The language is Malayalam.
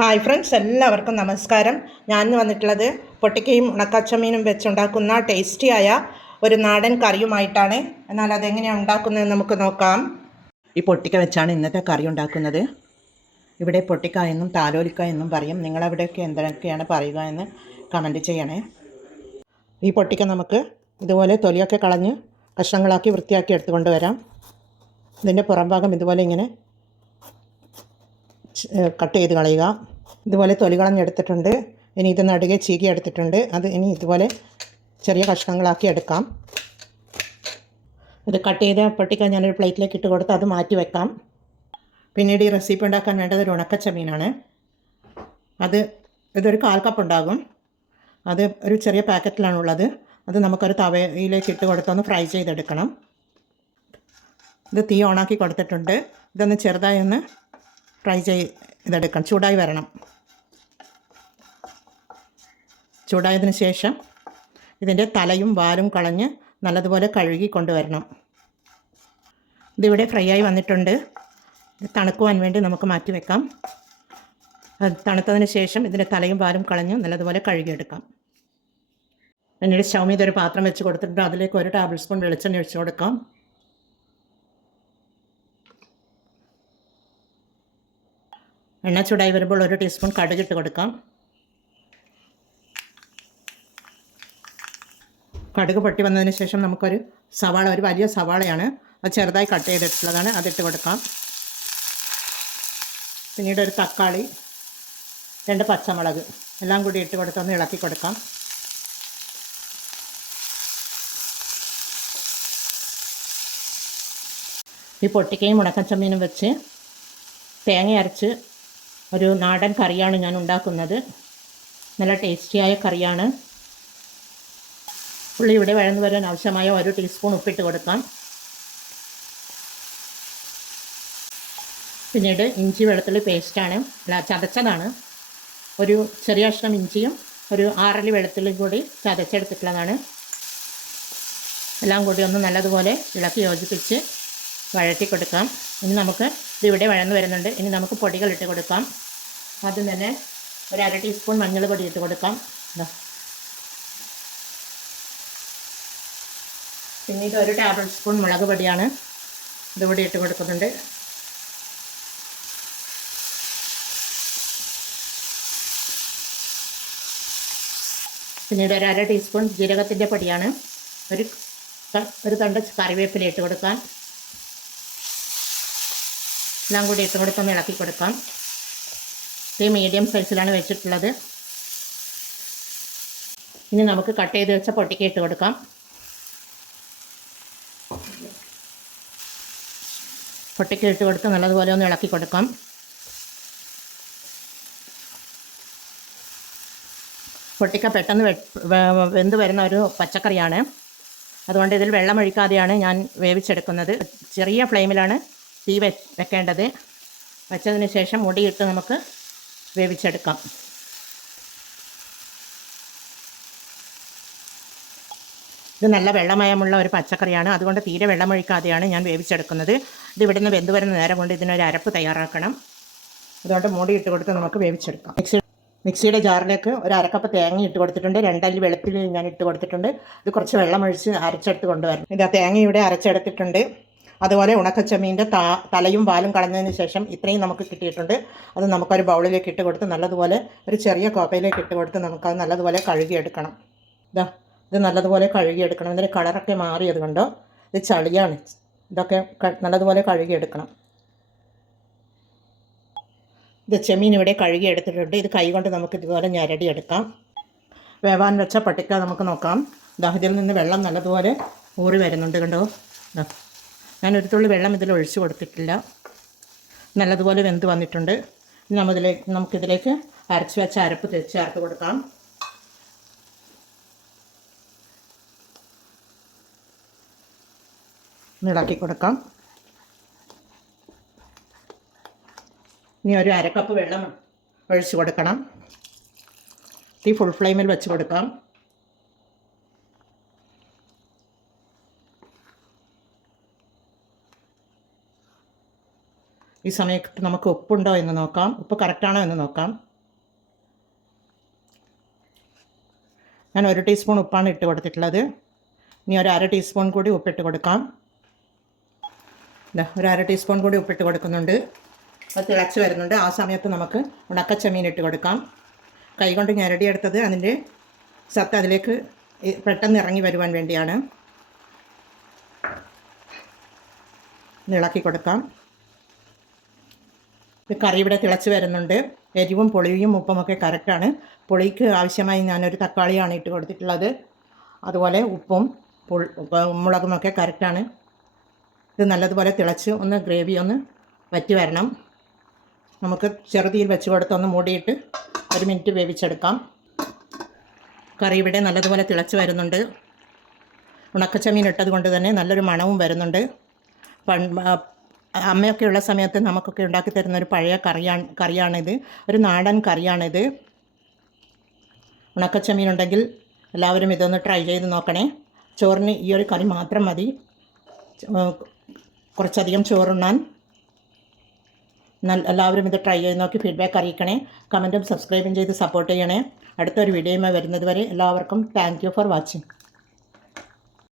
ഹായ് ഫ്രണ്ട്സ്, എല്ലാവർക്കും നമസ്കാരം. ഞാൻ വന്നിട്ടുള്ളത് പൊട്ടിക്കയും ഉണക്കച്ചമീനും വെച്ചുണ്ടാക്കുന്ന ടേസ്റ്റിയായ ഒരു നാടൻ കറിയുമായിട്ടാണ്. എന്നാൽ അതെങ്ങനെയാണ് ഉണ്ടാക്കുന്നതെന്ന് നമുക്ക് നോക്കാം. ഈ പൊട്ടിക്ക വെച്ചാണ് ഇന്നത്തെ കറി ഉണ്ടാക്കുന്നത്. ഇവിടെ പൊട്ടിക്ക എന്നും താലോലിക്ക എന്നും പറയും. നിങ്ങളവിടെയൊക്കെ എന്തൊക്കെയാണ് പറയുക എന്ന് കമൻറ്റ് ചെയ്യണേ. ഈ പൊട്ടിക്ക നമുക്ക് ഇതുപോലെ തൊലിയൊക്കെ കളഞ്ഞ് കഷ്ണങ്ങളാക്കി വൃത്തിയാക്കി എടുത്തുകൊണ്ട് വരാം. ഇതിൻ്റെ പുറം ഭാഗം ഇതുപോലെ ഇങ്ങനെ കട്ട് ചെയ്ത് കളയുക. ഇതുപോലെ തൊലി കളഞ്ഞെടുത്തിട്ടുണ്ട്. ഇനി ഇത് നടുകെ ചീകി എടുത്തിട്ടുണ്ട്. അത് ഇനി ഇതുപോലെ ചെറിയ കഷ്ണങ്ങളാക്കി എടുക്കാം. ഇത് കട്ട് ചെയ്ത് പൊട്ടിക്കാൻ ഞാനൊരു പ്ലേറ്റിലേക്ക് ഇട്ട് കൊടുത്ത് അത് മാറ്റി വെക്കാം. പിന്നീട് ഈ റെസിപ്പി ഉണ്ടാക്കാൻ വേണ്ടത് ഒരു ഉണക്കച്ചമീനാണ്. ഇതൊരു 1/4 കപ്പ് ഉണ്ടാകും. അത് ഒരു ചെറിയ പാക്കറ്റിലാണുള്ളത്. അത് നമുക്കൊരു തവയിലേക്ക് ഇട്ട് കൊടുത്തൊന്ന് ഫ്രൈ ചെയ്തെടുക്കണം. ഇത് തീ ഓണാക്കി കൊടുത്തിട്ടുണ്ട്. ഇതൊന്ന് ചെറുതായി ഒന്ന് ഫ്രൈ ചെയ്തെടുക്കണം. ചൂടായി വരണം. ചൂടായതിന് ശേഷം ഇതിൻ്റെ തലയും വാലും കളഞ്ഞ് നല്ലതുപോലെ കഴുകി കൊണ്ടുവരണം. ഇതിവിടെ ഫ്രൈ ആയി വന്നിട്ടുണ്ട്. ഇത് തണുക്കുവാൻ വേണ്ടി നമുക്ക് മാറ്റി വെക്കാം. തണുത്തതിന് ശേഷം ഇതിൻ്റെ തലയും വാലും കളഞ്ഞ് നല്ലതുപോലെ കഴുകിയെടുക്കാം. പിന്നീട് സ്റ്റൗ മീത ഒരു പാത്രം വെച്ച് കൊടുത്തിട്ടുണ്ട്. അതിലേക്ക് 1 ടേബിൾ സ്പൂൺ വെളിച്ചെണ്ണ ഒഴിച്ച് കൊടുക്കാം. എണ്ണ ചൂടായി വരുമ്പോൾ 1 ടീസ്പൂൺ കടുകിട്ട് കൊടുക്കാം. കടുക് പൊട്ടി വന്നതിന് ശേഷം നമുക്കൊരു സവാള, ഒരു വലിയ സവാളയാണ്, അത് ചെറുതായി കട്ട് ചെയ്തിട്ടുള്ളതാണ്, അതിട്ട് കൊടുക്കാം. പിന്നീട് ഒരു തക്കാളി, 2 പച്ചമുളക് എല്ലാം കൂടി ഇട്ട് കൊടുത്തൊന്ന് ഇളക്കി കൊടുക്കാം. ഈ പൊട്ടിക്കയും ഉണക്കച്ചമീനും വെച്ച് തേങ്ങ അരച്ച് ഒരു നാടൻ കറിയാണ് ഞാൻ ഉണ്ടാക്കുന്നത്. നല്ല ടേസ്റ്റിയായ കറിയാണ്. ഉള്ളി ഇവിടെ വഴന്നു വരാൻ ആവശ്യമായ 1 ടീസ്പൂൺ ഉപ്പിട്ട് കൊടുക്കാം. പിന്നീട് ഇഞ്ചി വെളുത്തുള്ളി പേസ്റ്റാണ്, ചതച്ചതാണ്. ഒരു ചെറിയ കഷ്ണം ഇഞ്ചിയും ഒരു 6 അല്ലി വെളുത്തുള്ളിയും കൂടി ചതച്ചെടുത്തിട്ടുള്ളതാണ്. എല്ലാം കൂടി ഒന്ന് നല്ലതുപോലെ ഇളക്കി യോജിപ്പിച്ച് വഴറ്റി കൊടുക്കാം. ഇനി നമുക്ക് ഇതിവിടെ വഴന്നു വരുന്നുണ്ട്. ഇനി നമുക്ക് പൊടികൾ ഇട്ട് കൊടുക്കാം. ആദ്യം തന്നെ ഒരു 1/2 ടീസ്പൂൺ മഞ്ഞൾ പൊടി ഇട്ട് കൊടുക്കാം. പിന്നീട് 1 ടേബിൾ സ്പൂൺ മുളക് പൊടിയാണ്, ഇതുകൂടി ഇട്ട് കൊടുക്കുന്നുണ്ട്. പിന്നീട് ഒരു 1/2 ടീസ്പൂൺ ജീരകത്തിൻ്റെ പൊടിയാണ്. ഒരു തണ്ട് കറിവേപ്പില ഇട്ട് കൊടുക്കാം. എല്ലാം കൂടി ഇട്ട് കൊടുത്തൊന്ന് ഇളക്കി കൊടുക്കാം. ഇത് മീഡിയം സൈസിലാണ് വെച്ചിട്ടുള്ളത്. ഇനി നമുക്ക് കട്ട് ചെയ്ത് വെച്ച പൊട്ടിക്ക ഇട്ട് കൊടുക്കാം. പൊട്ടിക്ക ഇട്ട് കൊടുത്ത് നല്ലതുപോലെ ഒന്ന് ഇളക്കി കൊടുക്കാം. പൊട്ടിക്ക പെട്ടെന്ന് വെന്ത് വരുന്ന ഒരു പച്ചക്കറിയാണ്. അതുകൊണ്ട് ഇതിൽ വെള്ളമൊഴിക്കാതെയാണ് ഞാൻ വേവിച്ചെടുക്കുന്നത്. ചെറിയ ഫ്ലെയിമിലാണ് തീ വെക്കേണ്ടത്. വെച്ചതിന് ശേഷം മുടിയിട്ട് നമുക്ക് വേവിച്ചെടുക്കാം. ഇത് നല്ല വെള്ളമയമുള്ള ഒരു പച്ചക്കറിയാണ്. അതുകൊണ്ട് തീരെ വെള്ളമൊഴിക്കാതെയാണ് ഞാൻ വേവിച്ചെടുക്കുന്നത്. ഇത് ഇവിടുന്ന് വെന്ത് വരുന്ന നേരം കൊണ്ട് ഇതിനൊരു അരപ്പ് തയ്യാറാക്കണം. അതുകൊണ്ട് മൂടിയിട്ട് കൊടുത്ത് നമുക്ക് വേവിച്ചെടുക്കാം. മിക്സിയുടെ ജാറിലേക്ക് ഒരു 1/2 കപ്പ് തേങ്ങ ഇട്ട് കൊടുത്തിട്ടുണ്ട്. 2 അല്ലി വെളുത്തുള്ളി ഞാൻ ഇട്ട് കൊടുത്തിട്ടുണ്ട്. ഇത് കുറച്ച് വെള്ളമൊഴിച്ച് അരച്ചെടുത്ത് കൊണ്ടുവരണം. ഇത് ആ തേങ്ങ ഇവിടെ അരച്ചെടുത്തിട്ടുണ്ട്. അതുപോലെ ഉണക്കച്ചമീൻ്റെ തലയും വാലും കളഞ്ഞതിന് ശേഷം ഇത്രയും നമുക്ക് കിട്ടിയിട്ടുണ്ട്. അത് നമുക്കൊരു ബൗളിലേക്ക് ഇട്ട് കൊടുത്ത് നല്ലതുപോലെ ഒരു ചെറിയ കോപ്പയിലേക്ക് ഇട്ട് കൊടുത്ത് നമുക്കത് നല്ലതുപോലെ കഴുകിയെടുക്കണം. ഇത് നല്ലതുപോലെ കഴുകിയെടുക്കണം. ഇതിൻ്റെ കളറൊക്കെ മാറിയത് കൊണ്ടോ, ഇത് ചളിയാണ്. ഇതൊക്കെ നല്ലതുപോലെ കഴുകിയെടുക്കണം. ഇത് ചെമ്മീൻ ഇവിടെ കഴുകിയെടുത്തിട്ടുണ്ട്. ഇത് കൈ കൊണ്ട് നമുക്ക് ഇതുപോലെ ഞരടിയെടുക്കാം. വേവാൻ വെച്ച പൊട്ടിക്ക നമുക്ക് നോക്കാം. ഇതിൽ നിന്ന് വെള്ളം നല്ലതുപോലെ ഊറി വരുന്നുണ്ട് കണ്ടോ. ഞാൻ ഒരു തുള്ളി വെള്ളം ഇതിൽ ഒഴിച്ചു കൊടുത്തിട്ടില്ല. നല്ലതുപോലെ വെന്ത് വന്നിട്ടുണ്ട്. നമുക്കിതിലേക്ക് അരച്ച് വെച്ച അരപ്പ് ചേർത്ത് കൊടുക്കാം. ഇളക്കി കൊടുക്കാം. ഇനി ഒരു 1/2 കപ്പ് വെള്ളം ഒഴിച്ച് കൊടുക്കണം. തീ ഫുൾ ഫ്ലെയിമിൽ വെച്ച് കൊടുക്കാം. ഈ സമയത്ത് നമുക്ക് ഉപ്പുണ്ടോ എന്ന് നോക്കാം. ഉപ്പ് കറക്റ്റാണോ എന്ന് നോക്കാം. ഞാൻ 1 ടീസ്പൂൺ ഉപ്പാണ് ഇട്ട് കൊടുത്തിട്ടുള്ളത്. ഇനി ഒരു 1/2 ടീസ്പൂൺ കൂടി ഉപ്പിട്ട് കൊടുക്കാം. ഒരു 1/2 ടീസ്പൂൺ കൂടി ഉപ്പിട്ട് കൊടുക്കുന്നുണ്ട്. അത് തിളച്ച് വരുന്നുണ്ട്. ആ സമയത്ത് നമുക്ക് ഉണക്കച്ചമീൻ ഇട്ട് കൊടുക്കാം. കൈകൊണ്ട് ഞെരടിയെടുത്തത് അതിൻ്റെ സത്ത് അതിലേക്ക് പെട്ടെന്ന് ഇറങ്ങി വരുവാൻ വേണ്ടിയാണ്. ഇളക്കി കൊടുക്കാം. കറി ഇവിടെ തിളച്ച് വരുന്നുണ്ട്. എരിവും പുളിയും ഉപ്പുമൊക്കെ കറക്റ്റാണ്. പുളിക്ക് ആവശ്യമായി ഞാനൊരു തക്കാളിയാണ് ഇട്ട് കൊടുത്തിട്ടുള്ളത്. അതുപോലെ ഉപ്പും മുളകുമൊക്കെ കറക്റ്റാണ്. ഇത് നല്ലതുപോലെ തിളച്ച് ഒന്ന് ഗ്രേവി ഒന്ന് വറ്റി വരണം. നമുക്ക് ചെറുതീയിൽ വെച്ച് കൊടുത്ത് ഒന്ന് മൂടിയിട്ട് 1 മിനിറ്റ് വേവിച്ചെടുക്കാം. കറി ഇവിടെ നല്ലതുപോലെ തിളച്ച് വരുന്നുണ്ട്. ഉണക്കച്ചമീൻ ഇട്ടത് കൊണ്ട് തന്നെ നല്ലൊരു മണവും വരുന്നുണ്ട്. അമ്മയൊക്കെ ഉള്ള സമയത്ത് നമുക്കൊക്കെ ഉണ്ടാക്കി തരുന്നൊരു പഴയ കറിയാണിത്. ഒരു നാടൻ കറിയാണിത്. ഉണക്കച്ചമീൻ ഉണ്ടെങ്കിൽ എല്ലാവരും ഇതൊന്ന് ട്രൈ ചെയ്ത് നോക്കണേ. ചോറിന് ഈ ഒരു കറി മാത്രം മതി കുറച്ചധികം ചോറുണ്ണാൻ. എല്ലാവരും ഇത് ട്രൈ ചെയ്ത് നോക്കി ഫീഡ്ബാക്ക് അറിയിക്കണേ. കമൻറ്റും സബ്സ്ക്രൈബും ചെയ്ത് സപ്പോർട്ട് ചെയ്യണേ. അടുത്തൊരു വീഡിയോയുമായി വരുന്നത് വരെ എല്ലാവർക്കും താങ്ക് യു ഫോർ വാച്ചിങ്.